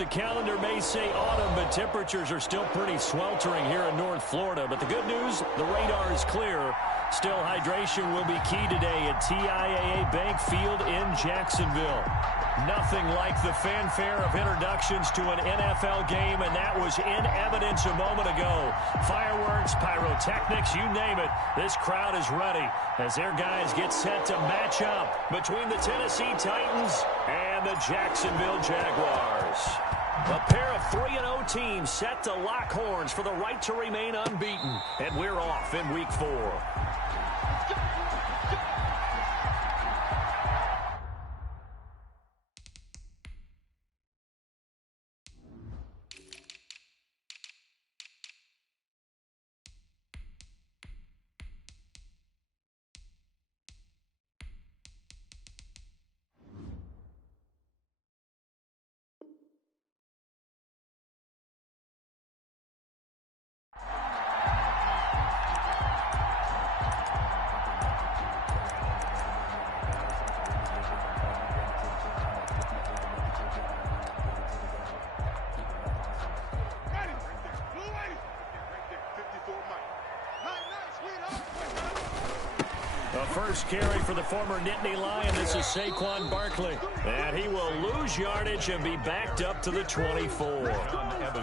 The calendar may say autumn, but temperatures are still pretty sweltering here in North Florida. But the good news, the radar is clear. Still, hydration will be key today at TIAA Bank Field in Jacksonville. Nothing like the fanfare of introductions to an NFL game, and that was in evidence a moment ago. Fireworks, pyrotechnics, you name it. This crowd is ready as their guys get set to match up between the Tennessee Titans and the Jacksonville Jaguars. A pair of 3-0 teams set to lock horns for the right to remain unbeaten, and we're off in Week 4. The first carry for the former Nittany Lion. This is Saquon Barkley. And he will lose yardage and be backed up to the 24.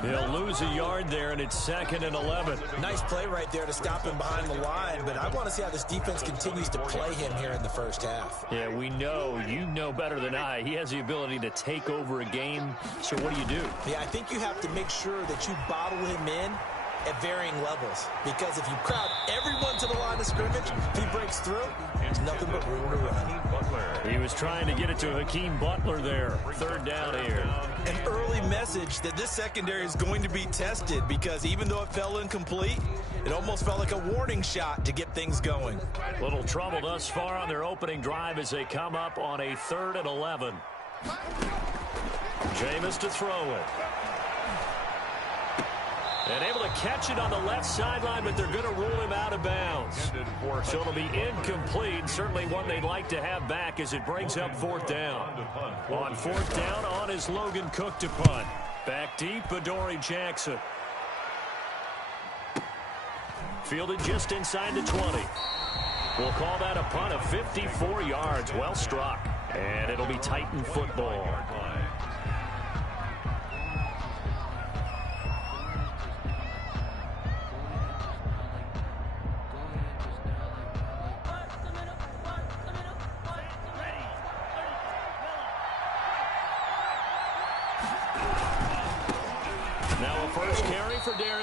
He'll lose a yard there, and it's 2nd and 11. Nice play right there to stop him behind the line, but I want to see how this defense continues to play him here in the first half. Yeah, we know. You know better than I. He has the ability to take over a game. So what do? Yeah, I think you have to make sure that you bottle him in at varying levels, because if you crowd everyone to the line of scrimmage, if he breaks through, there's nothing but room to run. He was trying to get it to Hakeem Butler there. 3rd down here. An early message that this secondary is going to be tested, because even though it fell incomplete, it almost felt like a warning shot to get things going. Little trouble thus far on their opening drive as they come up on a 3rd and 11. Jameis to throw it. And able to catch it on the left sideline, but they're going to rule him out of bounds. So it'll be incomplete. Certainly one they'd like to have back as it brings up 4th down. On 4th down, on is Logan Cook to punt. Back deep, Adoree Jackson. Fielded just inside the 20. We'll call that a punt of 54 yards. Well struck. And it'll be Titan football.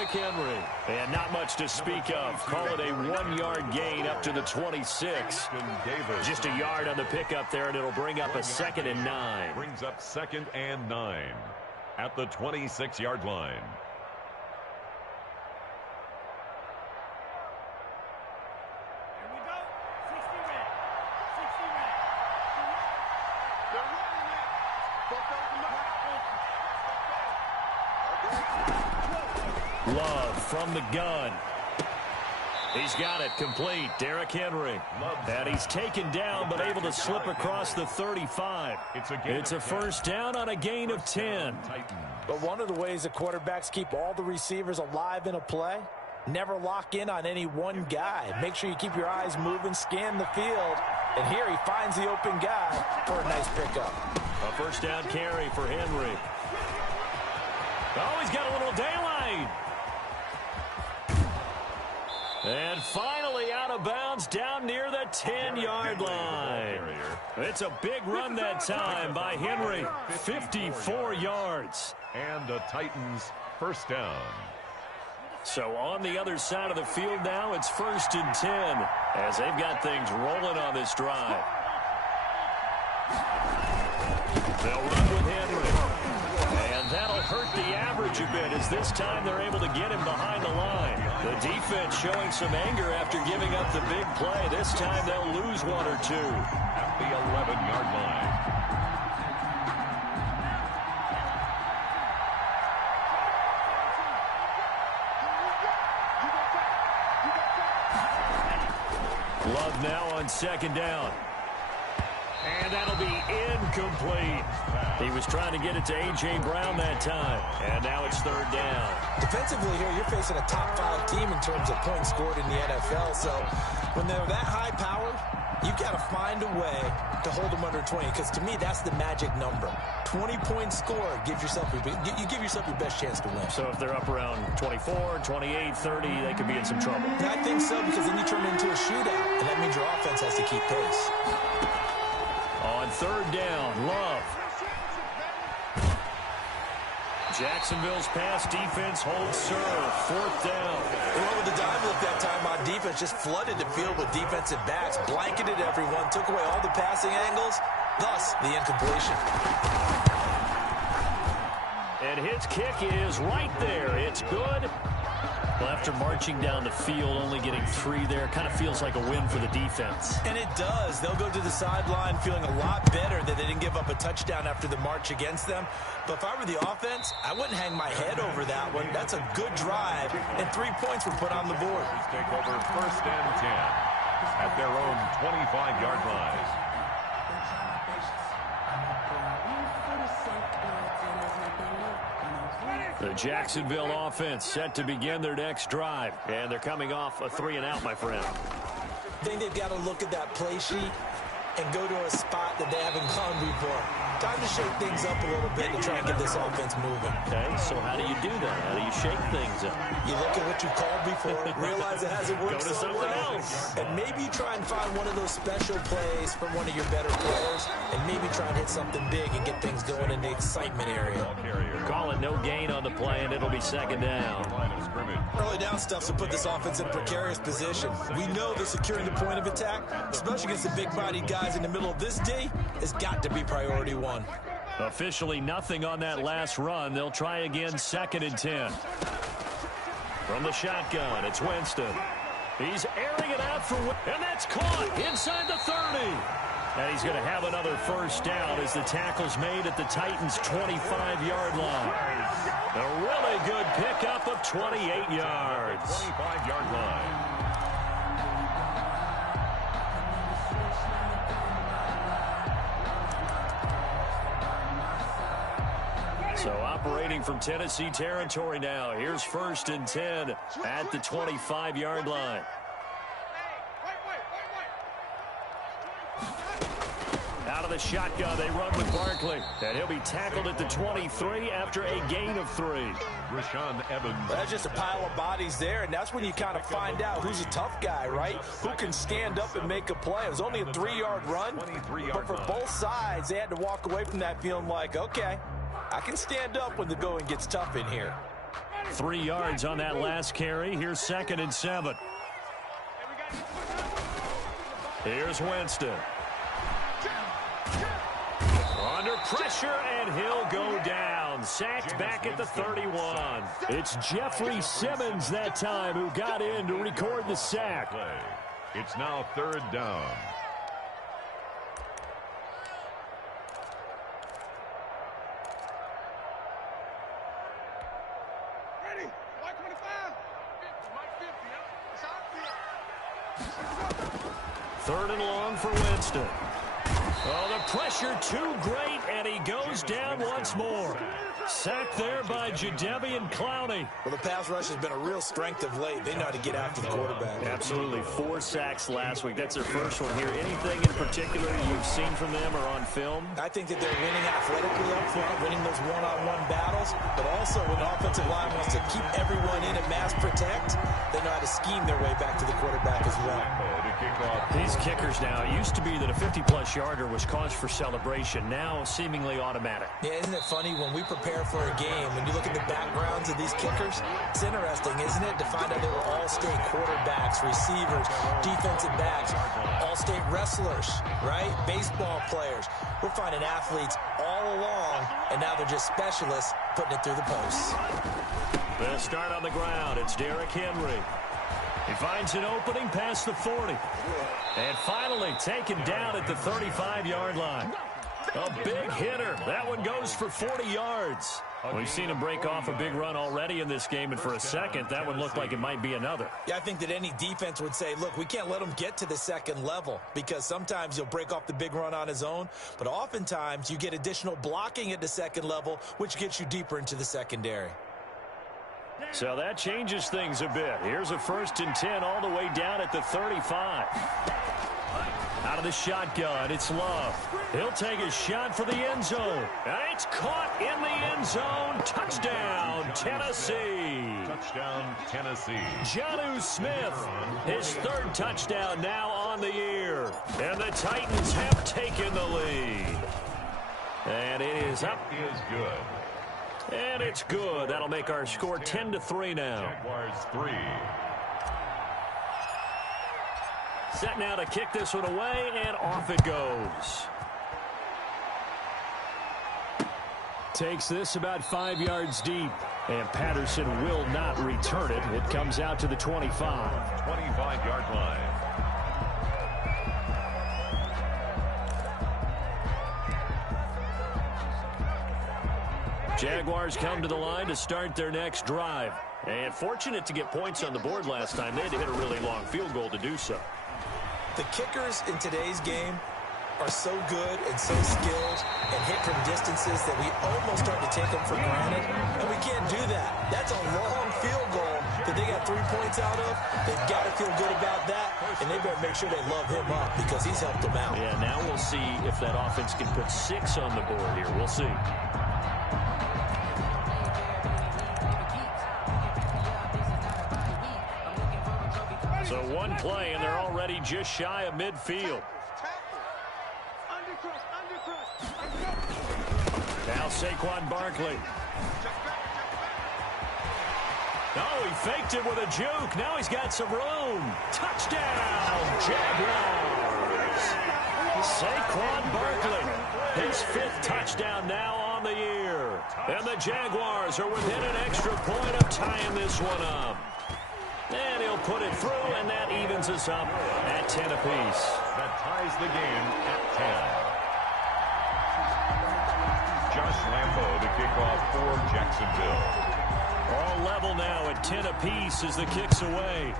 Henry. And not much to speak of. Call it a 1-yard gain up to the 26. Just a yard on the pickup there, and it'll bring up a 2nd and 9. Brings up 2nd and 9 at the 26-yard line. Love from the gun. He's got it complete. Derrick Henry. And he's taken down but able to slip across the 35. It's a 1st down on a gain of 10. But one of the ways that quarterbacks keep all the receivers alive in a play, never lock in on any one guy. Make sure you keep your eyes moving, scan the field. And here he finds the open guy for a nice pickup. A 1st down carry for Henry. Oh, he's got a little daylight. And finally out of bounds down near the 10-yard line. It's a big run that time by Henry. 54 yards. And the Titans' 1st down. So on the other side of the field now, it's 1st and 10 as they've got things rolling on this drive. They'll run with Henry. And that'll hurt the average a bit as this time they're able to get him behind the line. The defense showing some anger after giving up the big play. This time they'll lose 1 or 2. At the 11-yard line. Love now on 2nd down. And that'll be incomplete. He was trying to get it to A.J. Brown that time. And now it's third down. Defensively here, you're facing a top-5 team in terms of points scored in the NFL. So when they're that high-powered, you've got to find a way to hold them under 20. Because to me, that's the magic number. 20-point score gives yourself you give yourself your best chance to win. So if they're up around 24, 28, 30, they could be in some trouble. I think so, because then you turn it into a shootout, and that means your offense has to keep pace. On third down, Love. Jacksonville's pass defense holds serve. Fourth down. They went with the dive look that time on defense, just flooded the field with defensive backs, blanketed everyone, took away all the passing angles, thus the incompletion. And his kick is right there. It's good. Well, after marching down the field, only getting 3 there, kind of feels like a win for the defense. And it does. They'll go to the sideline feeling a lot better that they didn't give up a touchdown after the march against them. But if I were the offense, I wouldn't hang my head over that one. That's a good drive, and 3 points were put on the board. Take over first and 10 at their own 25-yard line. The Jacksonville offense set to begin their next drive. And they're coming off a 3-and-out, my friend. I think they've got to look at that play sheet and go to a spot that they haven't gone before. Time to shake things up a little bit to try and get this offense moving. Okay, so how do you do that? How do you shake things up? You look at what you called before, realize it hasn't worked Go to so something well, else. and maybe try and find one of those special plays from one of your better players, and maybe try and hit something big and get things going in the excitement area. Call it no gain on the play, and it'll be second down. Early down stuff to put this offense in a precarious position. We know that securing the point of attack, especially against the big-bodied guys in the middle of this D, has got to be priority one. Officially nothing on that last run. They'll try again, second and 10. From the shotgun, it's Winston. He's airing it out for and that's caught inside the 30. And he's going to have another first down as the tackle's made at the Titans' 25-yard line. A really good pickup of 28 yards. 25-yard line. So operating from Tennessee territory now. Here's first and 10 at the 25-yard line. Out of the shotgun, they run with Barkley. And he'll be tackled at the 23 after a gain of 3. Rashaan Evans. That's just a pile of bodies there, and that's when you kind of find out who's a tough guy, right? Who can stand up and make a play. It was only a 3-yard run, but for both sides, they had to walk away from that feeling like, okay, I can stand up when the going gets tough in here. 3 yards on that last carry. Here's second and 7. Here's Winston. Under pressure, and he'll go down. Sacked back at the 31. It's Jeffrey Simmons that time who got in to record the sack. It's now third down. Third and long for Winston. Oh, the pressure too great, and he goes down once more. Sacked there by Jadeveon Clowney. Well, the pass rush has been a real strength of late. They know how to get after the quarterback. Absolutely. 4 sacks last week. That's their first one here. Anything in particular you've seen from them or on film? I think that they're winning athletically up front, winning those one-on-one battles, but also when the offensive line wants to keep everyone in and mass protect, they know how to scheme their way back to the quarterback as well. These kickers now, it used to be that a 50-plus yarder was cause for celebration. Now seemingly automatic. Yeah, isn't it funny when we prepare for a game, when you look at the backgrounds of these kickers, it's interesting, isn't it, to find out they were all-state quarterbacks, receivers, defensive backs, all-state wrestlers, right? Baseball players. We're finding athletes all along, and now they're just specialists putting it through the posts. They'll start on the ground. It's Derrick Henry. He finds an opening past the 40. And finally taken down at the 35-yard line. A big hitter. That one goes for 40 yards. We've seen him break off a big run already in this game, and for a second, that one looked like it might be another. Yeah, I think that any defense would say, look, we can't let him get to the second level, because sometimes he'll break off the big run on his own, but oftentimes you get additional blocking at the second level, which gets you deeper into the secondary. So that changes things a bit. Here's a 1st and 10 all the way down at the 35. Out of the shotgun, it's Love. He'll take a shot for the end zone. And it's caught in the end zone. Touchdown, Tennessee. Touchdown, Tennessee. Jonnu Smith, his 3rd touchdown now on the year. And the Titans have taken the lead. And it is up. It is good. And it's good. That'll make our score 10-3 now. Jaguars 3. Set now to kick this one away, and off it goes. Takes this about 5 yards deep, and Patterson will not return it. It comes out to the 25. 25-yard line. Jaguars come to the line to start their next drive. And fortunate to get points on the board last time. They had to hit a really long field goal to do so. The kickers in today's game are so good and so skilled and hit from distances that we almost start to take them for granted. And we can't do that. That's a long field goal that they got 3 points out of. They've got to feel good about that, and they better make sure they love him up because he's helped them out. Yeah, now we'll see if that offense can put 6 on the board here. We'll see. So one play, and they're already just shy of midfield. Now Saquon Barkley. Oh, he faked it with a juke. Now he's got some room. Touchdown, Jaguars. Saquon Barkley, his 5th touchdown now on the year. And the Jaguars are within an extra point of tying this one up. And he'll put it through, and that evens us up at 10 apiece. That ties the game at 10. Josh Lambo to kick off for Jacksonville. All level now at 10 apiece as the kick's away.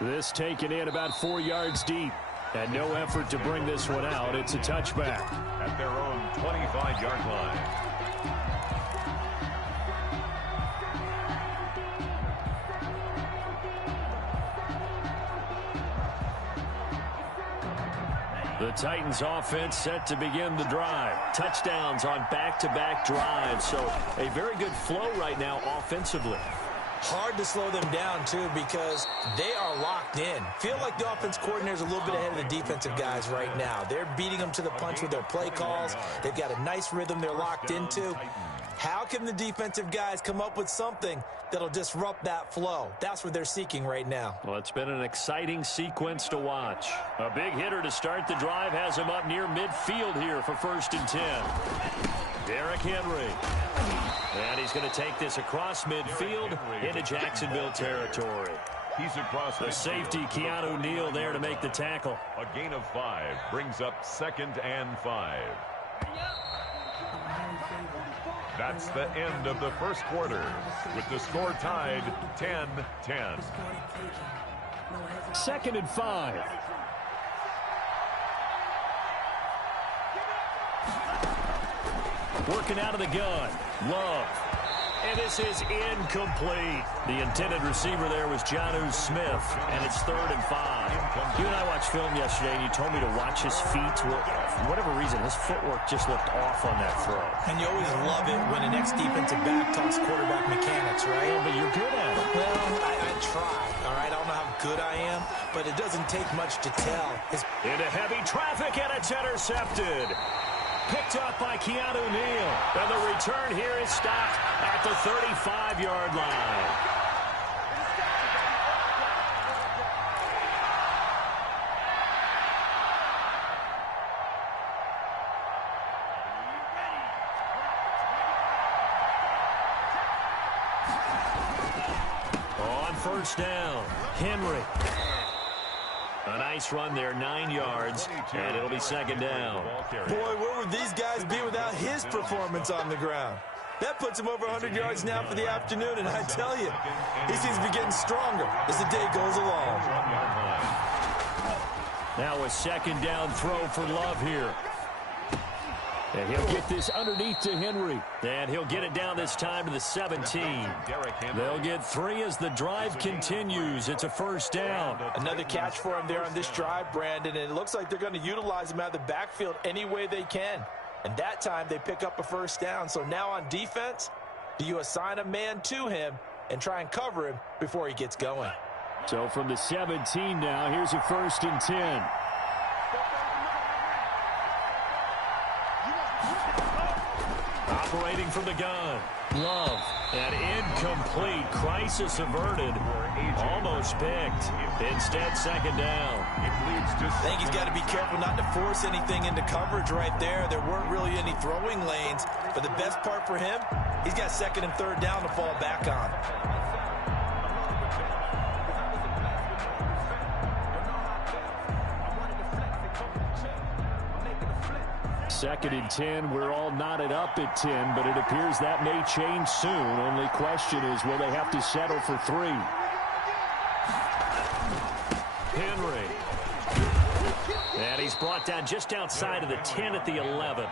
This taken in about 4 yards deep. And no effort to bring this one out. It's a touchback. At their own 25-yard line. The Titans offense set to begin the drive. Touchdowns on back-to-back drives. So a very good flow right now offensively. Hard to slow them down, too, because they are locked in. Feel like the offense coordinator is a little bit ahead of the defensive guys right now. They're beating them to the punch with their play calls. They've got a nice rhythm they're locked into. How can the defensive guys come up with something that'll disrupt that flow? That's what they're seeking right now. Well, it's been an exciting sequence to watch. A big hitter to start the drive has him up near midfield here for 1st and 10. Derrick Henry. And he's going to take this across midfield into Jacksonville territory. He's across the safety, Keanu Neal, there to make the tackle. A gain of 5 brings up 2nd and 5. That's the end of the first quarter, with the score tied 10-10. 2nd and 5. Working out of the gun. Love. And this is incomplete. The intended receiver there was Jonnu Smith, and it's 3rd and 5. You and I watched film yesterday, and you told me to watch his feet. Well, for whatever reason, his footwork just looked off on that throw. And you always love it when an ex-defensive back talks quarterback mechanics, right? Yeah, but you're good at it. Well, I try, all right? I don't know how good I am, but it doesn't take much to tell. Into heavy traffic, and it's intercepted. Picked up by Keanu Neal. And the return here is stopped at the 35-yard line. On 1st down, Henry. A nice run there, 9 yards, and it'll be second down. Boy, where would these guys be without his performance on the ground? That puts him over 100 yards now for the afternoon, and I tell you, he seems to be getting stronger as the day goes along. Now a second down throw for Love here. And he'll get this underneath to Henry. And he'll get it down this time to the 17. They'll get 3 as the drive continues. It's a first down. Another catch for him there on this drive, Brandon, and it looks like they're going to utilize him out of the backfield any way they can. And that time they pick up a first down. So now on defense, do you assign a man to him and try and cover him before he gets going? So from the 17 now, here's a 1st and 10. Operating from the gun. Love. And incomplete. Crisis averted. Almost picked. Instead, second down. I think he's got to be careful not to force anything into coverage right there. There weren't really any throwing lanes. But the best part for him, he's got 2nd and 3rd down to fall back on. 2nd and 10. We're all knotted up at 10, but it appears that may change soon. Only question is, will they have to settle for 3? Henry. And he's brought down just outside of the 10 at the 11.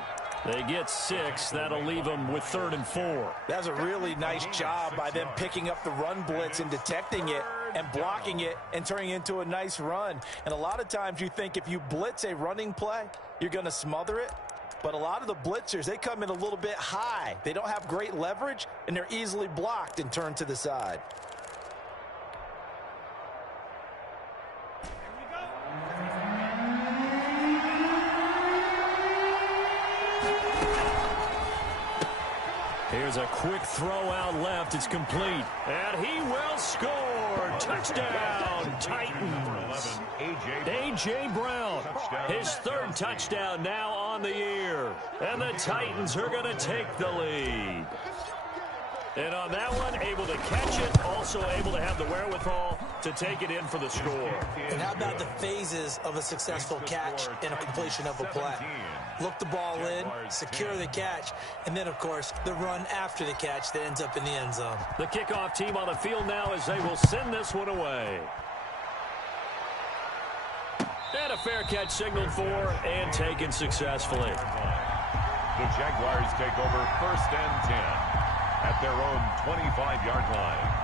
They get 6. That'll leave them with 3rd and 4. That's a really nice job by them picking up the run blitz and detecting it and blocking it and turning it into a nice run. And a lot of times you think if you blitz a running play, you're going to smother it. But a lot of the blitzers, they come in a little bit high. They don't have great leverage, and they're easily blocked and turned to the side. Here's a quick throw out left. It's complete. And he will score. Touchdown, Titans. A.J. Brown, his 3rd touchdown now on the year. And the Titans are going to take the lead. And on that one, able to catch it, also able to have the wherewithal to take it in for the score. And how about the phases of a successful catch and a completion of a play? Look the ball in, secure the catch, and then, of course, the run after the catch that ends up in the end zone. The kickoff team on the field now as they will send this one away. And a fair catch signaled for and taken successfully. The Jaguars take over 1st and 10 at their own 25-yard line.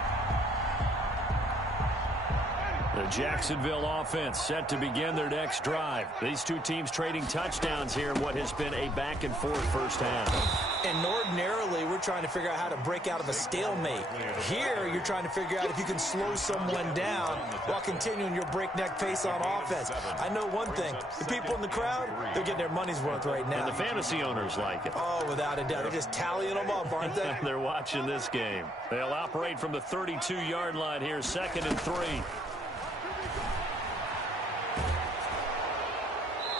The Jacksonville offense set to begin their next drive. These two teams trading touchdowns here in what has been a back-and-forth first half. And ordinarily, we're trying to figure out how to break out of a stalemate. Here, you're trying to figure out if you can slow someone down while continuing your breakneck pace on offense. I know one thing. The people in the crowd, they're getting their money's worth right now. And the fantasy owners like it. Oh, without a doubt. They're just tallying them up, aren't they? They're watching this game. They'll operate from the 32-yard line here, 2nd and 3.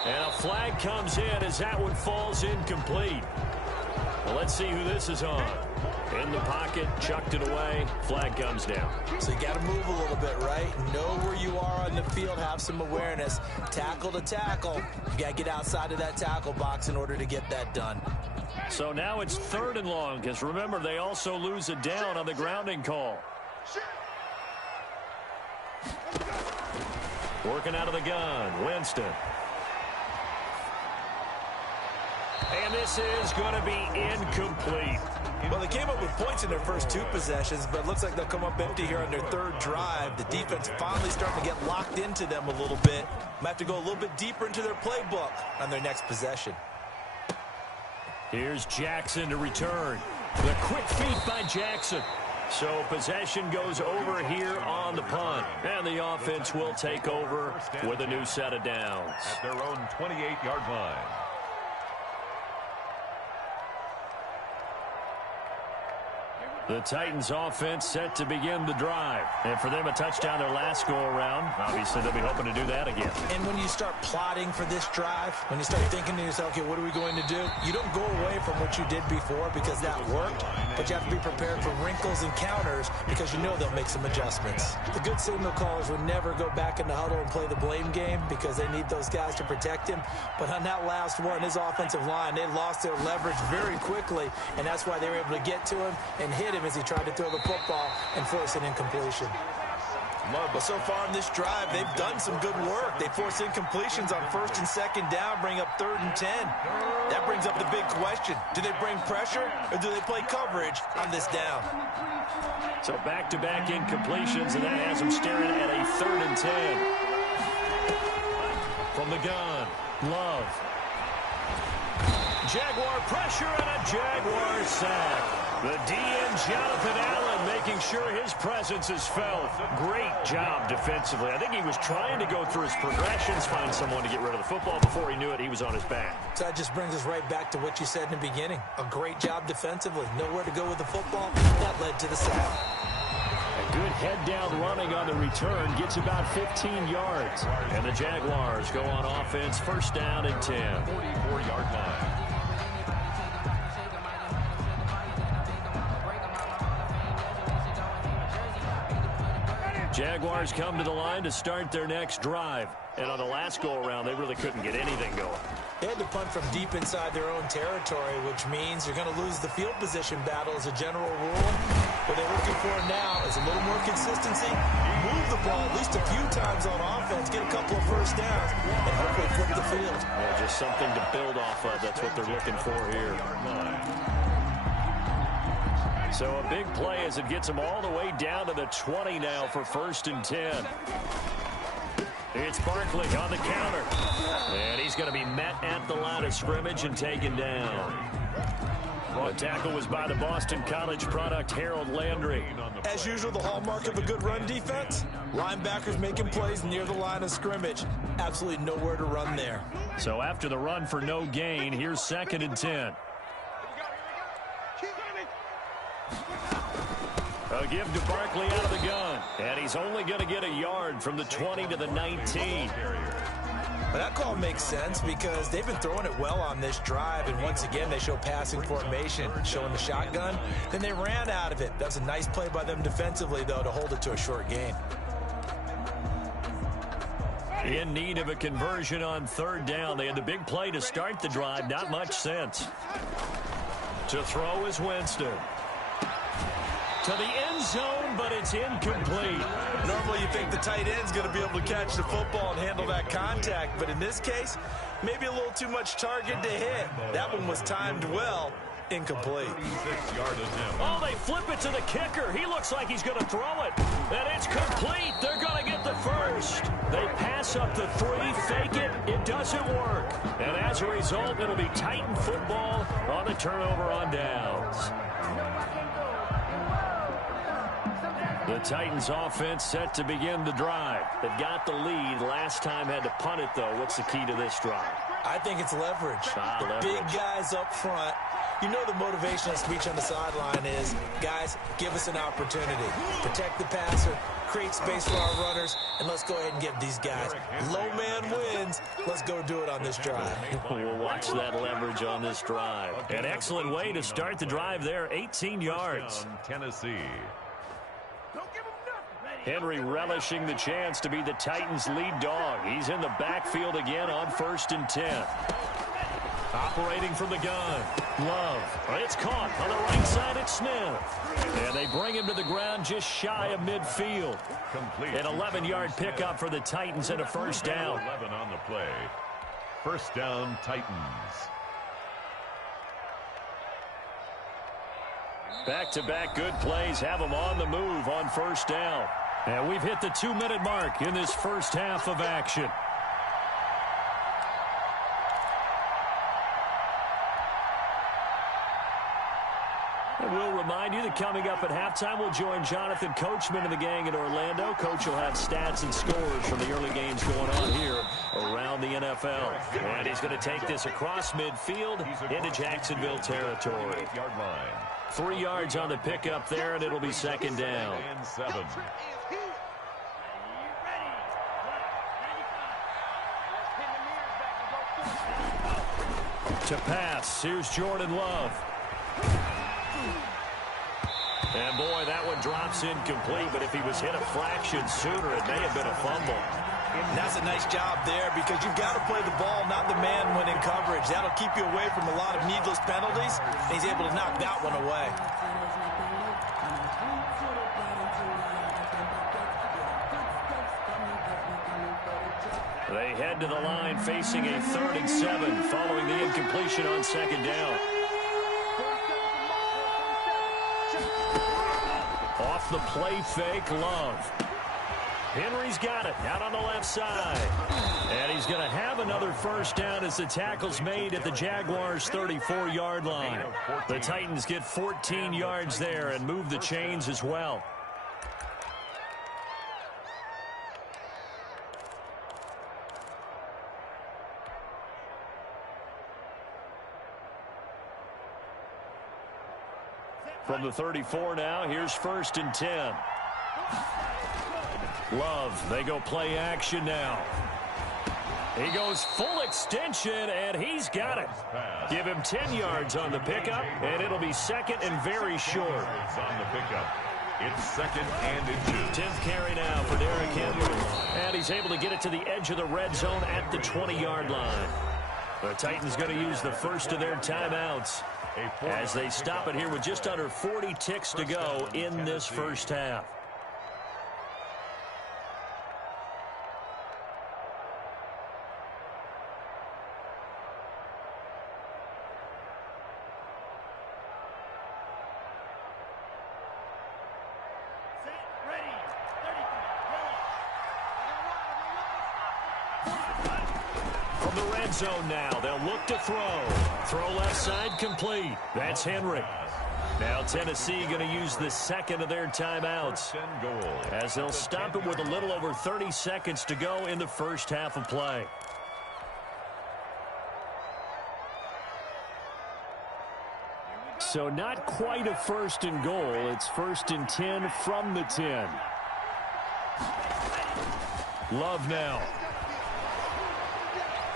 And a flag comes in as that one falls incomplete. Well, let's see who this is on. In the pocket, chucked it away, flag comes down. So you got to move a little bit, right? Know where you are on the field, have some awareness. Tackle to tackle. You got to get outside of that tackle box in order to get that done. So now it's 3rd and long, because remember, they also lose a down on the grounding call. Working out of the gun, Winston. And this is going to be incomplete. Well, they came up with points in their first 2 possessions, but it looks like they'll come up empty here on their 3rd drive. The defense finally starting to get locked into them a little bit. Might have to go a little bit deeper into their playbook on their next possession. Here's Jackson to return. The quick feet by Jackson. So possession goes over here on the punt. And the offense will take over with a new set of downs. At their own 28-yard line. The Titans offense set to begin the drive. And for them, a touchdown their last go-around. Obviously, they'll be hoping to do that again. And when you start plotting for this drive, when you start thinking to yourself, okay, what are we going to do? You don't go away from what you did before because that worked, but you have to be prepared for wrinkles and counters because you know they'll make some adjustments. The good signal callers would never go back in the huddle and play the blame game because they need those guys to protect him. But on that last one, his offensive line, they lost their leverage very quickly, and that's why they were able to get to him and hit him as he tried to throw the football and force an incompletion. But so far in this drive, they've done some good work. They force incompletions on 1st and 2nd down, bring up 3rd and 10. That brings up the big question. Do they bring pressure or do they play coverage on this down? So back-to-back incompletions, and that has them staring at a 3rd and 10. From the gun, Love. Jaguar pressure and a Jaguar sack. The DN, Jonathan Allen, making sure his presence is felt. Great job defensively. I think he was trying to go through his progressions, find someone to get rid of the football. Before he knew it, he was on his back. So that just brings us right back to what you said in the beginning. A great job defensively. Nowhere to go with the football. That led to the sack. A good head-down running on the return. Gets about 15 yards. And the Jaguars go on offense. 1st down and 10. 44-yard line. Jaguars come to the line to start their next drive. And on the last go-around, they really couldn't get anything going. They had to punt from deep inside their own territory, which means you're going to lose the field position battle as a general rule. What they're looking for now is a little more consistency, move the ball at least a few times on offense, get a couple of 1st downs, and hopefully flip the field. Yeah, just something to build off of. That's what they're looking for here. So a big play as it gets them all the way down to the 20 now for 1st and 10. It's Barkley on the counter. And he's going to be met at the line of scrimmage and taken down. The tackle was by the Boston College product, Harold Landry. As usual, the hallmark of a good run defense, linebackers making plays near the line of scrimmage. Absolutely nowhere to run there. So after the run for no gain, here's 2nd and 10. A give to Barkley out of the gun. And he's only going to get a yard from the 20 to the 19. Well, that call makes sense because they've been throwing it well on this drive, and once again they show passing formation, showing the shotgun. Then they ran out of it. That was a nice play by them defensively, though, to hold it to a short gain. In need of a conversion on 3rd down. They had the big play to start the drive. Not much sense. To throw is Winston. To the end zone, but it's incomplete. Normally you think the tight end's going to be able to catch the football and handle that contact, but in this case, maybe a little too much target to hit. That one was timed well. Incomplete. Oh, they flip it to the kicker. He looks like he's going to throw it. And it's complete. They're going to get the 1st. They pass up the 3, fake it. It doesn't work. And as a result, it'll be Titan football on the turnover on downs. The Titans offense set to begin the drive. They've got the lead. Last time had to punt it, though. What's the key to this drive? I think it's leverage. The big guys up front. You know the motivational speech on the sideline is, guys, give us an opportunity. Protect the passer, create space for our runners, and let's go ahead and give these guys. Low man wins. Let's go do it on this drive. We'll watch that leverage on this drive. An excellent way to start the drive there. 18 yards. Tennessee. Henry relishing the chance to be the Titans' lead dog. He's in the backfield again on 1st and 10. Operating from the gun. Love. It's caught on the right side at Smith. And they bring him to the ground just shy of midfield. Complete. An 11-yard pickup for the Titans and a 1st down. 11 on the play. 1st down, Titans. Back-to-back good plays have them on the move on 1st down. And we've hit the 2-minute mark in this 1st half of action. And we'll remind you that coming up at halftime, we'll join Jonathan Coachman and the gang in Orlando. Coach will have stats and scores from the early games going on here around the NFL. And he's going to take this across midfield into Jacksonville territory. 3 yards on the pickup there, and it'll be second down. And 7. To pass, here's Jordan Love. And boy, that one drops incomplete, but if he was hit a fraction sooner, it may have been a fumble. And that's a nice job there because you've got to play the ball, not the man when in coverage. That'll keep you away from a lot of needless penalties. And he's able to knock that one away. They head to the line facing a 3rd and 7 following the incompletion on second down. Off the play fake, Love. Henry's got it out on the left side. And he's going to have another first down as the tackle's made at the Jaguars' 34-yard line. The Titans get 14 yards there and move the chains as well. From the 34 now, here's 1st and 10. Love, they go play action now. He goes full extension, and he's got it. Give him 10 yards on the pickup, and it'll be 2nd and very short. On the pickup. It's 2nd and inches. 10th carry now for Derrick Henry. And he's able to get it to the edge of the red zone at the 20-yard line. The Titans going to use the first of their timeouts as they stop it here with just under 40 ticks to go in this first half. From the red zone now, they'll look to throw. Throw left side complete. That's Henry. Now Tennessee going to use the 2nd of their timeouts as they'll stop it with a little over 30 seconds to go in the first half of play. So not quite a 1st and goal. It's 1st and 10 from the 10. Love now.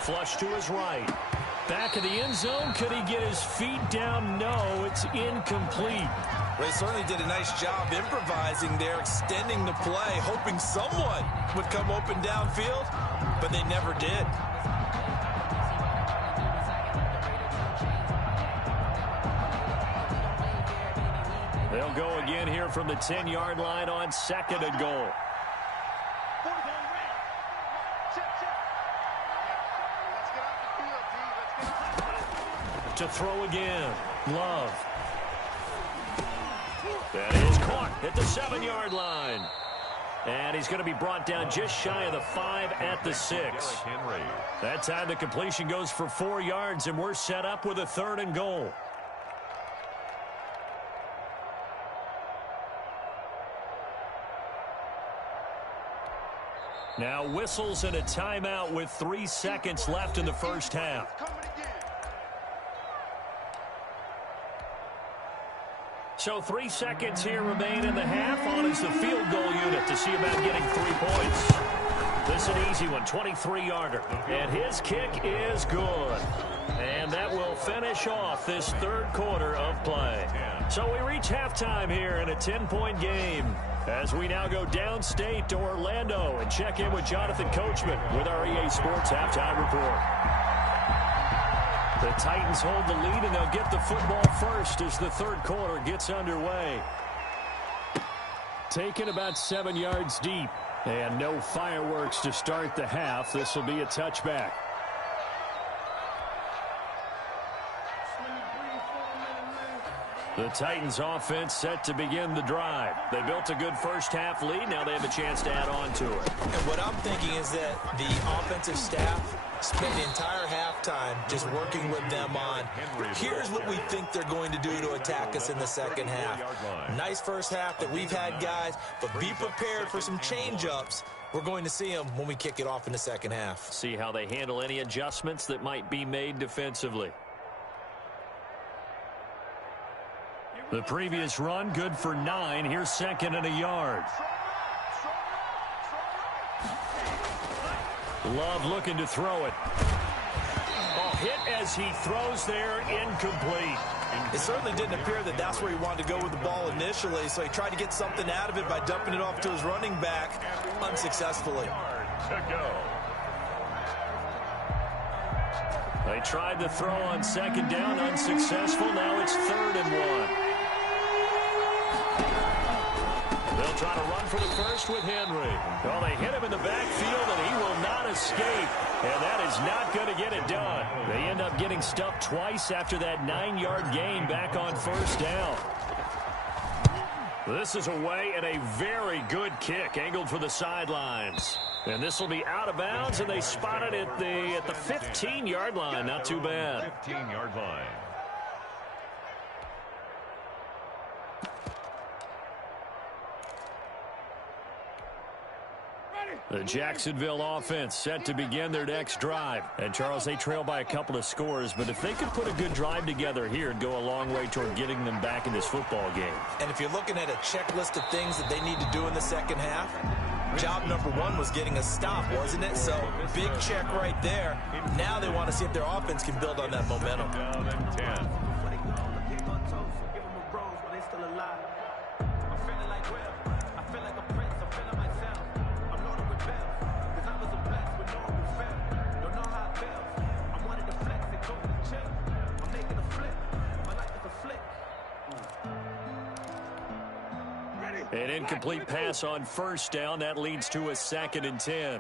Flush to his right. Back of the end zone. Could he get his feet down? No, it's incomplete. Well, they certainly did a nice job improvising there, extending the play, hoping someone would come open downfield, but they never did. They'll go again here from the 10-yard line on 2nd and goal. To throw again. Love. That is caught at the 7-yard line. And he's going to be brought down just shy of the 5 at the 6. That time the completion goes for 4 yards, and we're set up with a 3rd and goal. Now whistles and a timeout with 3 seconds left in the first half. So 3 seconds here remain in the half. On is the field goal unit to see about getting 3 points. This is an easy one, 23-yarder. And his kick is good. And that will finish off this 3rd quarter of play. So we reach halftime here in a 10-point game as we now go downstate to Orlando and check in with Jonathan Coachman with our EA Sports Halftime Report. The Titans hold the lead, and they'll get the football first as the 3rd quarter gets underway. Taken about 7 yards deep, and no fireworks to start the half. This will be a touchback. The Titans offense set to begin the drive. They built a good first-half lead. Now they have a chance to add on to it. And what I'm thinking is that the offensive staff spent the entire halftime just working with them on, here's what we think they're going to do to attack us in the second half. Nice first half that we've had, guys, but be prepared for some change-ups. We're going to see them when we kick it off in the second half. See how they handle any adjustments that might be made defensively. The previous run, good for 9. Here's 2nd and a yard. Love looking to throw it. Oh, hit as he throws there, incomplete. It certainly didn't appear that that's where he wanted to go with the ball initially, so he tried to get something out of it by dumping it off to his running back unsuccessfully. They tried to throw on 2nd down, unsuccessful. Now it's 3rd and 1. They'll try to run for the first with Henry. Well, they hit him in the backfield, and he will not escape. And that is not going to get it done. They end up getting stuffed twice after that 9-yard gain back on 1st down. This is away and a very good kick angled for the sidelines. And this will be out of bounds, and they spot it at the 15-yard line. Not too bad. 15-yard line. The Jacksonville offense set to begin their next drive. And, Charles, they trail by a couple of scores, but if they could put a good drive together here, it'd go a long way toward getting them back in this football game. And if you're looking at a checklist of things that they need to do in the second half, job number 1 was getting a stop, wasn't it? So, big check right there. Now they want to see if their offense can build on that momentum. Down and 10. An incomplete pass on 1st down. That leads to a 2nd and 10.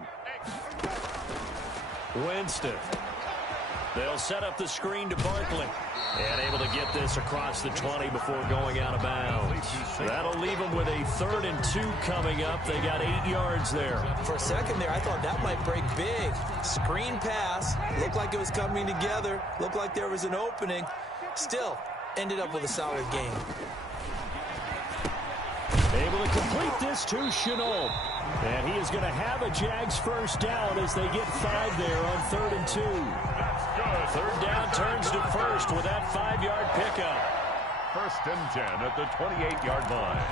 Winston. They'll set up the screen to Barkley. And able to get this across the 20 before going out of bounds. That'll leave them with a 3rd and 2 coming up. They got 8 yards there. For a second there, I thought that might break big. Screen pass. Looked like it was coming together. Looked like there was an opening. Still, ended up with a solid game. Able to complete this to Chenault. And he is going to have a Jags 1st down as they get 5 there on 3rd and 2. 3rd down turns to 1st with that 5-yard pickup. 1st and 10 at the 28-yard line.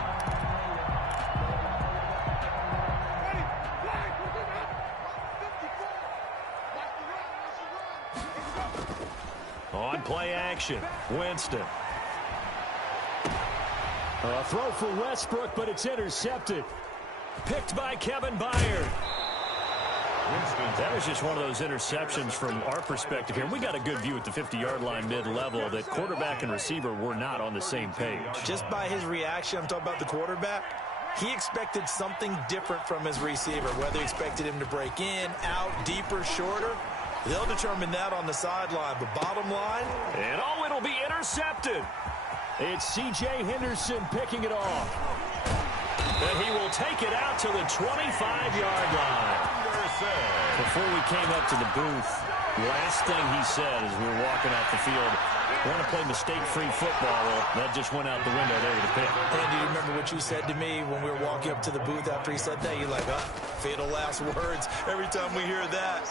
On play action, Winston. A throw for Westbrook, but it's intercepted. Picked by Kevin Byard. That was just one of those interceptions from our perspective here. We got a good view at the 50-yard line mid-level that quarterback and receiver were not on the same page. Just by his reaction, I'm talking about the quarterback, he expected something different from his receiver, whether he expected him to break in, out, deeper, shorter. They'll determine that on the sideline. But bottom line... And oh, it'll be intercepted. It's C.J. Henderson picking it off. And he will take it out to the 25-yard line. Before we came up to the booth, last thing he said as we were walking out the field, we want to play mistake-free football. Well, that just went out the window there with a pick. And do you remember what you said to me when we were walking up to the booth after he said that? You're like, oh, fatal last words. Every time we hear that,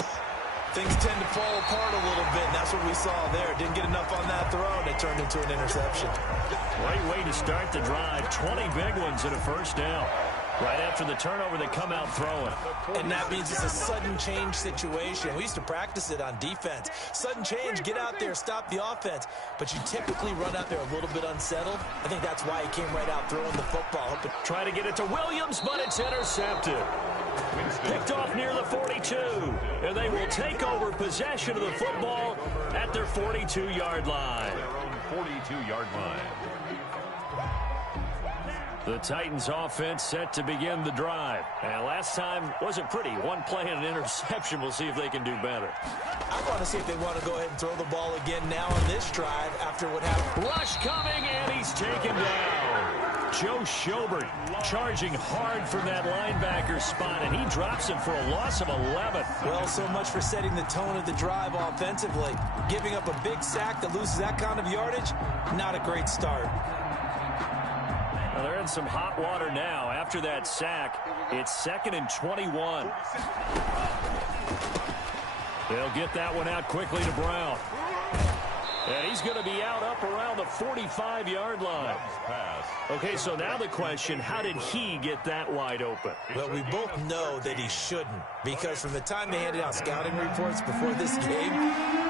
things tend to fall apart a little bit, and that's what we saw there. Didn't get enough on that throw, and it turned into an interception. Great way to start the drive. 20 big ones and a 1st down. Right after the turnover, they come out throwing. And that means it's a sudden change situation. We used to practice it on defense. Sudden change, get out there, stop the offense. But you typically run out there a little bit unsettled. I think that's why he came right out throwing the football. Try to get it to Williams, but it's intercepted. Picked off near the 42. And they will take over possession of the football at their 42-yard line. Their own 42-yard line. The Titans offense set to begin the drive. And last time wasn't pretty. One play and an interception. We'll see if they can do better. I want to see if they want to go ahead and throw the ball again now on this drive after what happened. Rush coming, and he's taken down. Joe Schobert charging hard from that linebacker spot, and he drops him for a loss of 11. Well, so much for setting the tone of the drive offensively. Giving up a big sack that loses that kind of yardage, not a great start. Well, they're in some hot water now. After that sack, it's 2nd and 21. They'll get that one out quickly to Brown. And he's going to be out up around the 45-yard line. Okay, so now the question, how did he get that wide open? Well, we both know that he shouldn't, because from the time they handed out scouting reports before this game,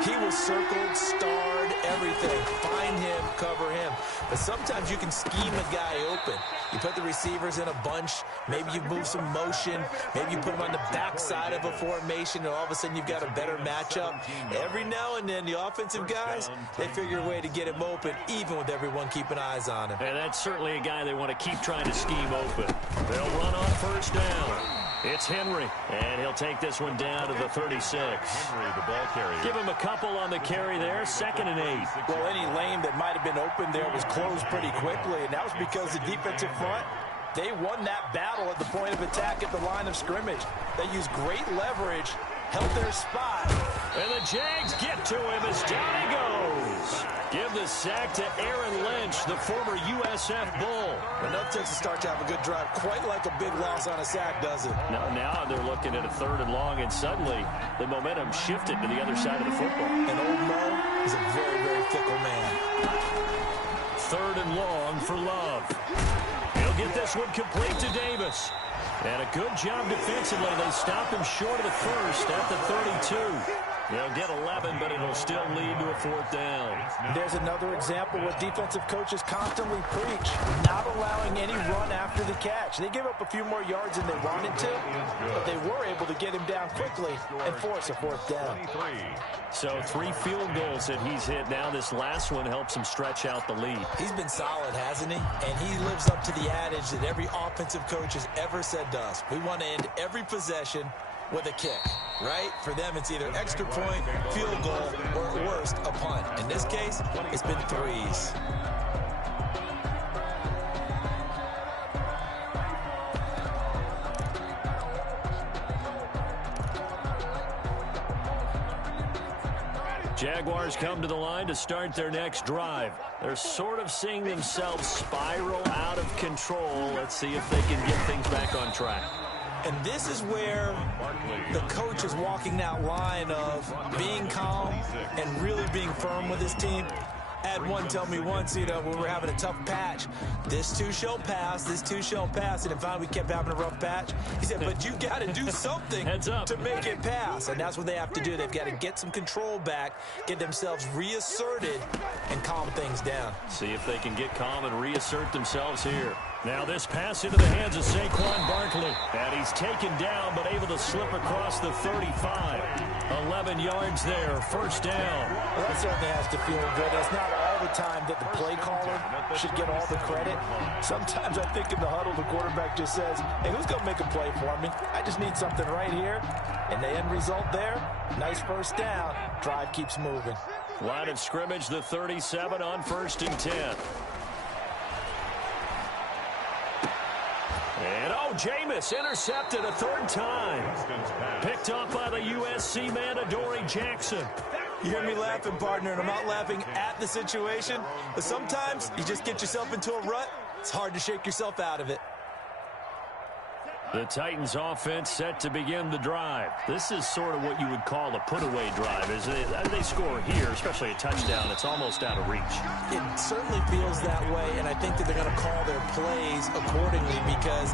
he was circled, starred, everything. Find him, cover him. But sometimes you can scheme a guy open. You put the receivers in a bunch. Maybe you move some motion. Maybe you put them on the backside of a formation, and all of a sudden you've got a better matchup. Every now and then, the offensive guys, they figure a way to get him open, even with everyone keeping eyes on him. And that's certainly a guy they want to keep trying to scheme open. They'll run on first down. It's Henry, and he'll take this one down to the 36. Henry, the ball carrier. Give him a couple on the carry there, 2nd and 8. Well, any lane that might have been open there was closed pretty quickly, and that was because the defensive front, they won that battle at the point of attack at the line of scrimmage. They used great leverage, held their spot. And the Jags get to him as down he goes. Give the sack to Aaron Lynch, the former USF Bull. Enough takes to start to have a good drive, quite like a big loss on a sack, does it? Now they're looking at a 3rd and long, and suddenly the momentum shifted to the other side of the football. And old Mo is a very, very fickle man. 3rd and long for Love. He'll get this one complete to Davis. And a good job defensively. They stop him short of the 1st at the 32. They'll get 11, but it'll still lead to a 4th down. There's another example what defensive coaches constantly preach, not allowing any run after the catch. They give up a few more yards than they wanted to, but they were able to get him down quickly and force a 4th down. So 3 field goals that he's hit now. This last one helps him stretch out the lead. He's been solid, hasn't he? And he lives up to the adage that every offensive coach has ever said to us. We want to end every possession with a kick, right? For them, it's either extra point, field goal, or at worst, a punt. In this case, it's been 3s. Jaguars come to the line to start their next drive. They're sort of seeing themselves spiral out of control. Let's see if they can get things back on track. And this is where the coach is walking that line of being calm and really being firm with his team. I had one tell me once, when we were having a tough patch, this too shall pass, this too shall pass. And finally we kept having a rough patch. He said, but you got to do something to make it pass. And that's what they have to do. They've got to get some control back, get themselves reasserted, and calm things down. See if they can get calm and reassert themselves here. Now this pass into the hands of Saquon Barkley. And he's taken down, but able to slip across the 35. 11 yards there, 1st down. Well, that certainly has to feel good. It's not all the time that the play caller should get all the credit. Sometimes I think in the huddle, the quarterback just says, hey, who's going to make a play for me? I just need something right here. And the end result there, nice 1st down. Drive keeps moving. Line of scrimmage, the 37 on 1st and 10. And, Jameis intercepted a 3rd time. Picked off by the USC man, Adoree Jackson. You hear me laughing, partner, and I'm not laughing at the situation. But sometimes you just get yourself into a rut. It's hard to shake yourself out of it. The Titans offense set to begin the drive. This is sort of what you would call a put-away drive. As they score here, especially a touchdown, it's almost out of reach. It certainly feels that way, and I think that they're going to call their plays accordingly, because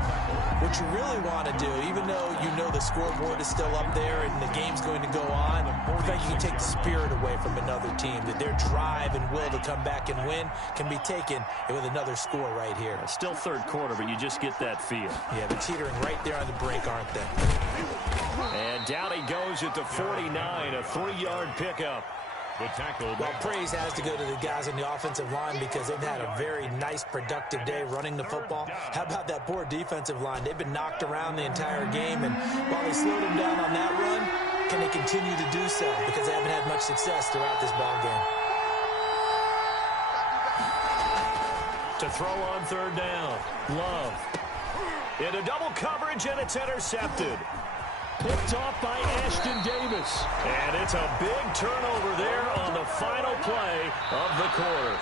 what you really want to do, even though you know the scoreboard is still up there and the game's going to go on, I think you can take the spirit away from another team, that their drive and will to come back and win can be taken with another score right here. Still 3rd quarter, but you just get that feel. Yeah, they're teetering right there on the break, aren't they? And down he goes at the 49, a 3-yard pickup. The tackle. Well, praise has to go to the guys on the offensive line because they've had a very nice, productive day running the football. How about that poor defensive line? They've been knocked around the entire game, and while they slowed them down on that run, can they continue to do so? Because they haven't had much success throughout this ball game. To throw on third down. Love. Into double coverage, and it's intercepted. Picked off by Ashton Davis. And it's a big turnover there on the final play of the quarter.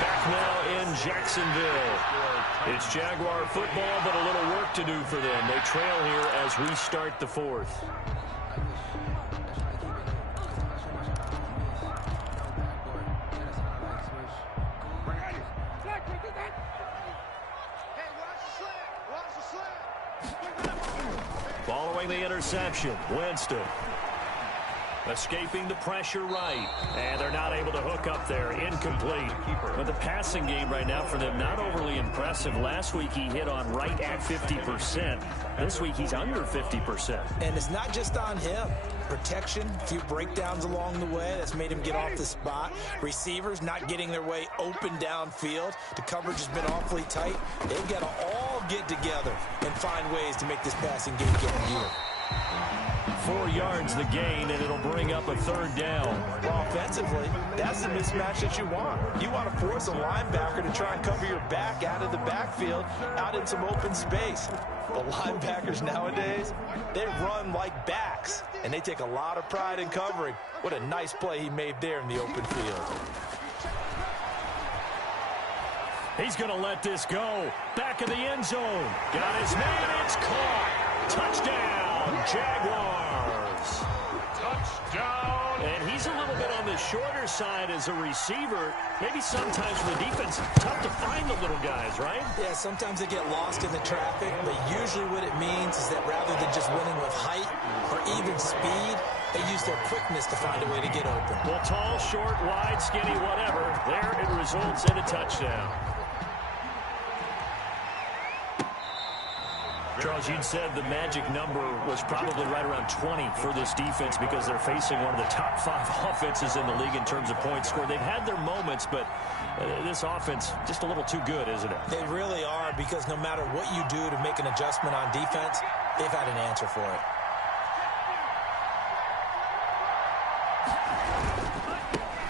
Back now in Jacksonville. It's Jaguar football, but a little work to do for them. They trail here as we start the fourth. Following the interception, Winston escaping the pressure right, and they're not able to hook up there. Incomplete. But the passing game right now for them, not overly impressive. Last week he hit on right at 50%. This week he's under 50%. And it's not just on him. Protection, a few breakdowns along the way. That's made him get off the spot. Receivers not getting their way open downfield. The coverage has been awfully tight. They've got to all get together and find ways to make this passing game get in gear. 4 yards the gain, and it'll bring up a third down. Well, offensively, that's the mismatch that you want. You want to force a linebacker to try and cover your back out of the backfield, out in some open space. The linebackers nowadays, they run like backs, and they take a lot of pride in covering. What a nice play he made there in the open field. He's going to let this go. Back of the end zone. Got his man. It's caught. Touchdown, Jaguars. Touchdown. And he's a little bit on the shorter side as a receiver. Maybe sometimes for the defense, tough to find the little guys, right? Yeah, sometimes they get lost in the traffic, but usually what it means is that rather than just winning with height or even speed, they use their quickness to find a way to get open. Well, tall, short, wide, skinny, whatever. There it results in a touchdown. Charles, you'd said the magic number was probably right around 20 for this defense because they're facing one of the top 5 offenses in the league in terms of points scored. They've had their moments, but this offense just a little too good, isn't it? They really are, because no matter what you do to make an adjustment on defense, they've had an answer for it.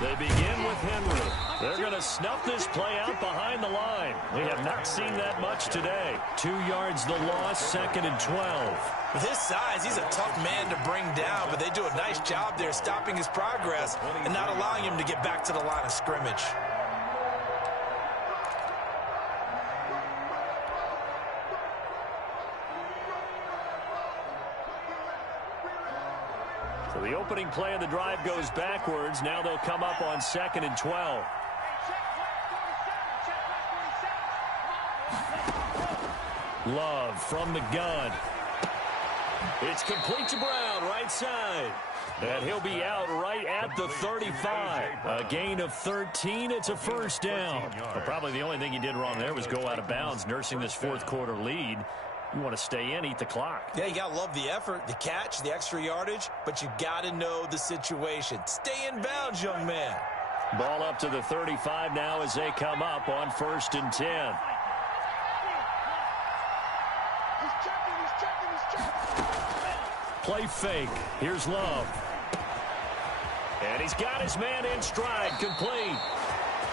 They begin with Henry. They're going to snuff this play out behind the line. We have not seen that much today. 2 yards the loss, 2nd and 12. With his size, he's a tough man to bring down, but they do a nice job there stopping his progress and not allowing him to get back to the line of scrimmage. So the opening play of the drive goes backwards. Now they'll come up on 2nd and 12. Love from the gun. It's complete to Brown, right side. And he'll be out right at the 35. A gain of 13. It's a first down. Well, probably the only thing he did wrong there was go out of bounds, nursing this fourth quarter lead. You want to stay in, eat the clock. Yeah, you got to love the effort, the catch, the extra yardage, but you got to know the situation. Stay in bounds, young man. Ball up to the 35 now as they come up on 1st and 10. Play fake. Here's Love. And he's got his man in stride, complete.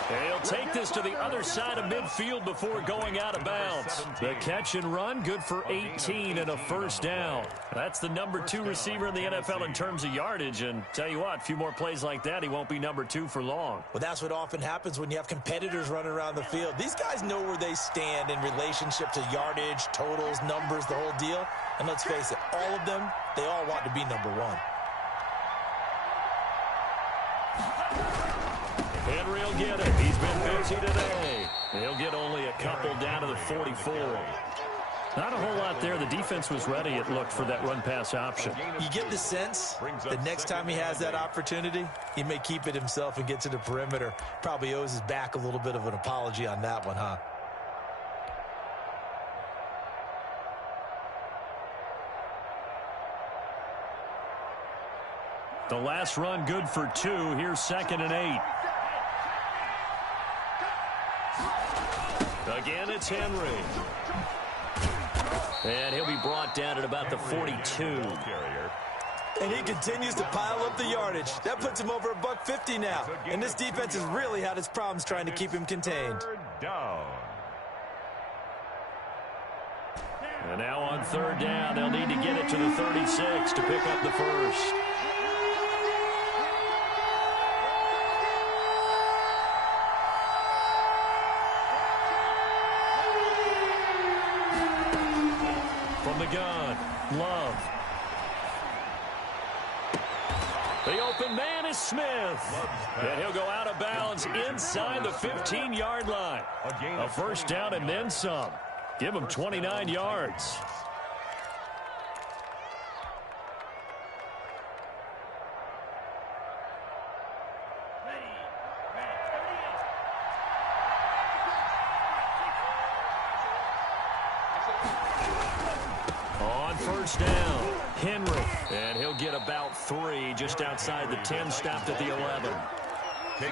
And he'll take this to the other side of midfield before going out of bounds. The catch and run, good for 18 and a first down. That's the number 2 receiver in the NFL in terms of yardage. And tell you what, a few more plays like that, he won't be number 2 for long. Well, that's what often happens when you have competitors running around the field. These guys know where they stand in relationship to yardage, totals, numbers, the whole deal. And let's face it, all of them, they all want to be number 1. Henry will get it. He's been busy today. He'll get only a couple down to the 44. Not a whole lot there. The defense was ready, it looked, for that run-pass option. You get the sense that next time he has that opportunity, he may keep it himself and get to the perimeter. Probably owes his back a little bit of an apology on that one, huh? The last run good for 2. Here's 2nd and 8. Again, it's Henry. And he'll be brought down at about the 42. And he continues to pile up the yardage. That puts him over $150 now. And this defense has really had its problems trying to keep him contained. And now on 3rd down, they'll need to get it to the 36 to pick up the first. From the gun, Love. The open man is Smith. And he'll go out of bounds inside the 15-yard line. A first down and then some. Give him 29 yards. On first down, Henry. And he'll get about 3 just outside the 10, stopped at the 11.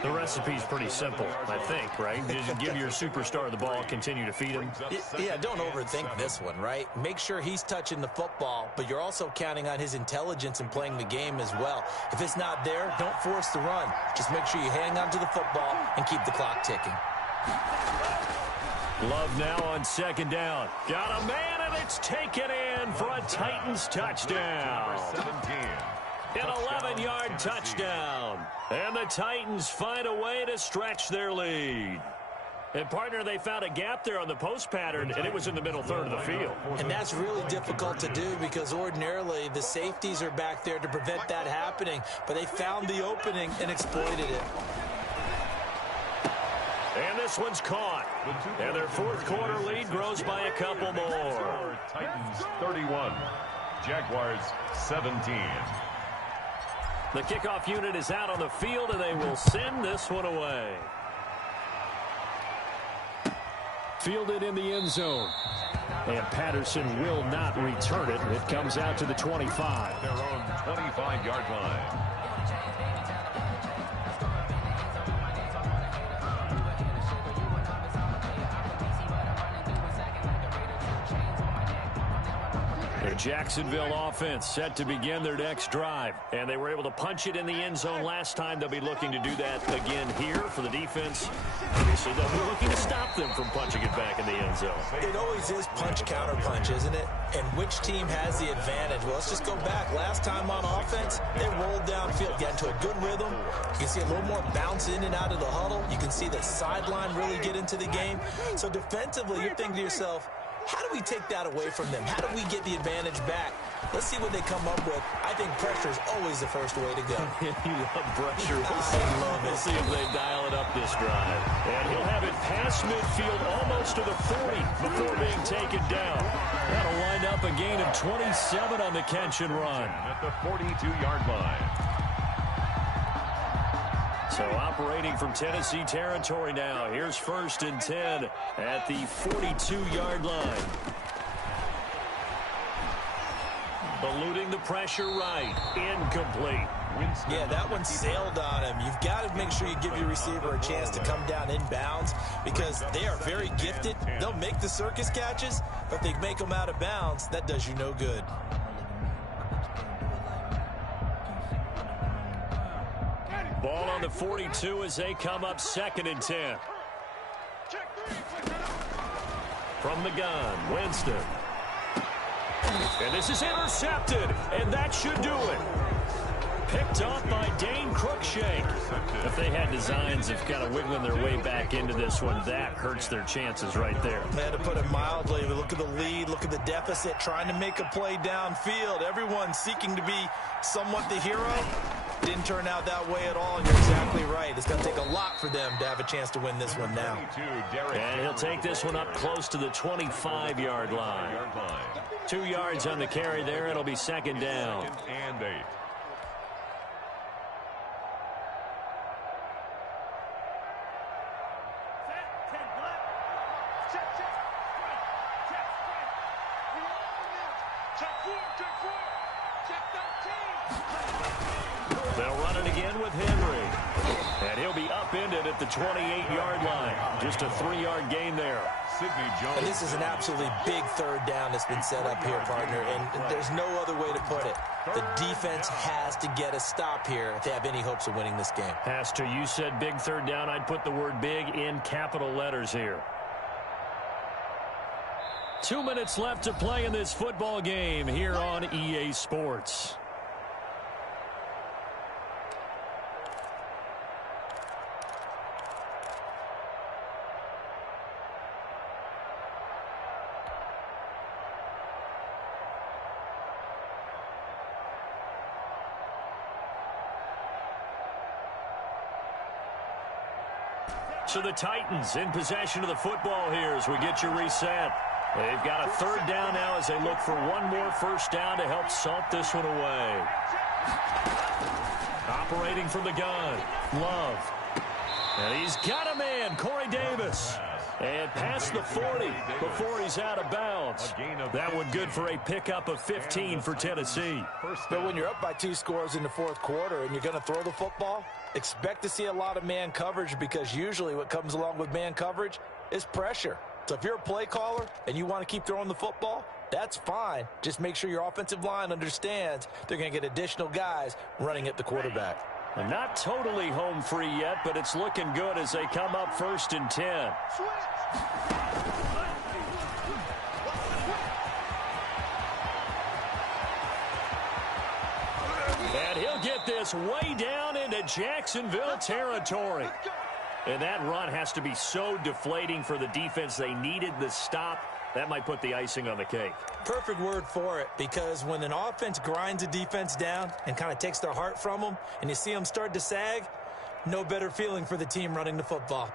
The recipe's pretty simple, I think, right? Just give your superstar the ball, continue to feed him. Yeah, don't overthink this one, right? Make sure he's touching the football, but you're also counting on his intelligence in playing the game as well. If it's not there, don't force the run. Just make sure you hang on to the football and keep the clock ticking. Love now on 2nd down. Got a man, and it's taken in for a Titans touchdown. 17. An 11-yard touchdown. And the Titans find a way to stretch their lead. And, partner, they found a gap there on the post pattern, and it was in the middle third of the field. And that's really difficult to do because ordinarily the safeties are back there to prevent that happening. But they found the opening and exploited it. And this one's caught. And their 4th quarter lead grows by a couple more. Titans 31. Jaguars 17. The kickoff unit is out on the field, and they will send this one away. Fielded in the end zone. And Patterson will not return it. It comes out to the 25. Their own 25-yard line. The Jacksonville offense set to begin their next drive. And they were able to punch it in the end zone last time. They'll be looking to do that again here for the defense. Obviously, they'll be looking to stop them from punching it back in the end zone. It always is punch-counter-punch, isn't it? And which team has the advantage? Well, let's just go back. Last time on offense, they rolled downfield, got into a good rhythm. You can see a little more bounce in and out of the huddle. You can see the sideline really get into the game. So defensively, you're thinking to yourself, how do we take that away from them? How do we get the advantage back? Let's see what they come up with. I think pressure is always the first way to go. You love pressure. I love it. We'll see if they dial it up this drive. And he'll have it past midfield almost to the 40 before being taken down. That'll wind up a gain of 27 on the catch and run. At the 42-yard line. So operating from Tennessee territory now. Here's 1st and 10 at the 42-yard line. Eluding the pressure right. Incomplete. Yeah, that one sailed on him. You've got to make sure you give your receiver a chance to come down inbounds because they are very gifted. They'll make the circus catches, but if they make them out of bounds, that does you no good. Ball on the 42 as they come up 2nd and 10. From the gun, Winston. And this is intercepted, and that should do it. Picked off by Dane Cruikshank. If they had designs of kind of wiggling their way back into this one, that hurts their chances right there. They had to put it mildly. Look at the lead, look at the deficit, trying to make a play downfield. Everyone seeking to be somewhat the hero. Didn't turn out that way at all, and you're exactly right. It's going to take a lot for them to have a chance to win this one now. And he'll take this one up close to the 25-yard line. 2 yards on the carry there. It'll be 2nd down. And 8. They'll run it again with Henry. And he'll be upended at the 28-yard line. Just a 3-yard gain there. And this is an absolutely big third down that's been set up here, partner, and there's no other way to put it. The defense has to get a stop here if they have any hopes of winning this game. Has to. You said big third down. I'd put the word big in capital letters here. 2 minutes left to play in this football game here on EA Sports. So the Titans in possession of the football here as we get you reset. They've got a third down now as they look for one more first down to help salt this one away. Operating from the gun, Love. And he's got a man, Corey Davis. And past the 40 before he's out of bounds. That one good for a pickup of 15 for Tennessee. But when you're up by 2 scores in the fourth quarter and you're going to throw the football, expect to see a lot of man coverage because usually what comes along with man coverage is pressure. So if you're a play caller and you want to keep throwing the football, that's fine. Just make sure your offensive line understands they're going to get additional guys running at the quarterback. And not totally home free yet, but it's looking good as they come up 1st and 10. And he'll get this way down into Jacksonville territory. And that run has to be so deflating for the defense. They needed the stop. That might put the icing on the cake. Perfect word for it, because when an offense grinds a defense down and kind of takes their heart from them, and you see them start to sag, no better feeling for the team running the football.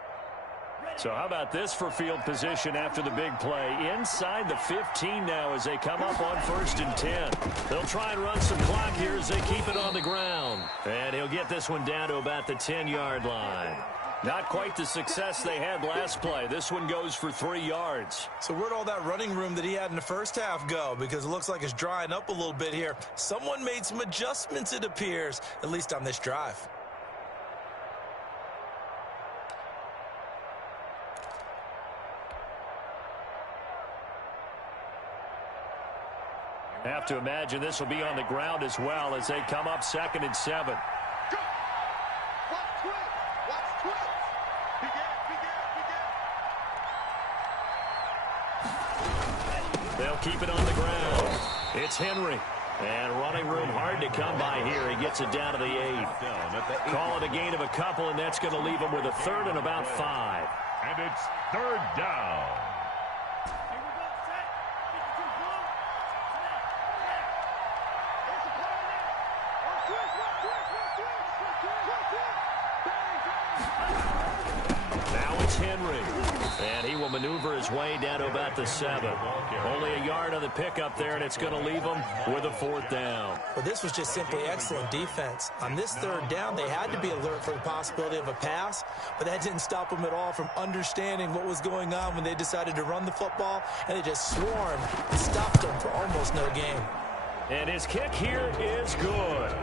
So how about this for field position after the big play? Inside the 15 now as they come up on 1st and 10. They'll try and run some clock here as they keep it on the ground. And he'll get this one down to about the 10-yard line. Not quite the success they had last play. This one goes for 3 yards. So where'd all that running room that he had in the first half go? Because it looks like it's drying up a little bit here. Someone made some adjustments, it appears, at least on this drive. Have to imagine this will be on the ground as well as they come up 2nd and 7. They'll keep it on the ground. It's Henry. And running room hard to come by here. He gets it down to the 8. Call it a gain of a couple, and that's going to leave him with a 3rd and about 5. And it's 3rd down. Now it's Henry. And he will maneuver his way down to about the 7. Only a yard on the pickup there, and it's going to leave him with a 4th down. Well, this was just simply excellent defense. On this 3rd down, they had to be alert for the possibility of a pass, but that didn't stop them at all from understanding what was going on when they decided to run the football, and they just swarmed and stopped them for almost no gain. And his kick here is good.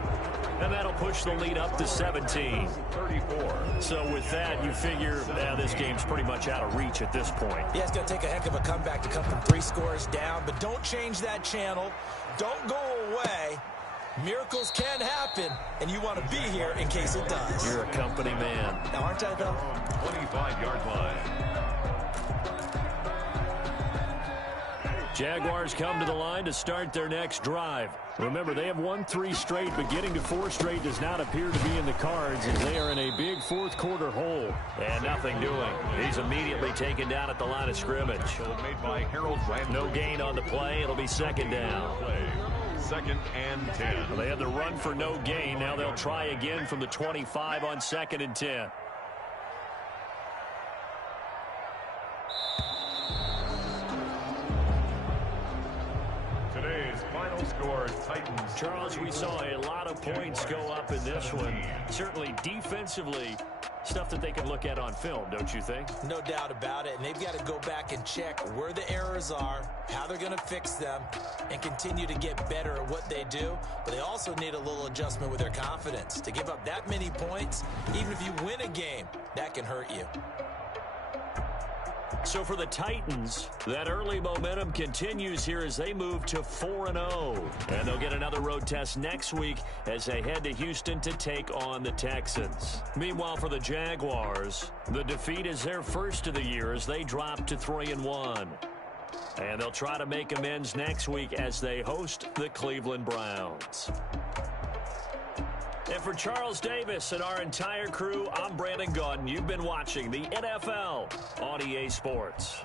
And that'll push the lead up to 17. 34. So with that, you figure now this game's pretty much out of reach at this point. Yeah, it's going to take a heck of a comeback to come from 3 scores down, but don't change that channel. Don't go away. Miracles can happen, and you want to be here in case it does. You're a company man. Now, aren't I, though? 25-yard line. Jaguars come to the line to start their next drive. Remember, they have won 3 straight, but getting to 4 straight does not appear to be in the cards as they are in a big fourth quarter hole. And nothing doing. He's immediately taken down at the line of scrimmage. Made by Harold Landry. No gain on the play. It'll be 2nd down. 2nd and 10. Well, they had the run for no gain. Now they'll try again from the 25 on 2nd and 10. Score, Titans. Charles, we saw a lot of points go up in this one. Certainly defensively, stuff that they can look at on film, don't you think? No doubt about it, and they've got to go back and check where the errors are, how they're going to fix them, and continue to get better at what they do. But they also need a little adjustment with their confidence. To give up that many points, even if you win a game, that can hurt you. So for the Titans, that early momentum continues here as they move to 4-0. And they'll get another road test next week as they head to Houston to take on the Texans. Meanwhile, for the Jaguars, the defeat is their first of the year as they drop to 3-1. And they'll try to make amends next week as they host the Cleveland Browns. And for Charles Davis and our entire crew, I'm Brandon Gaudin. You've been watching the NFL on EA Sports.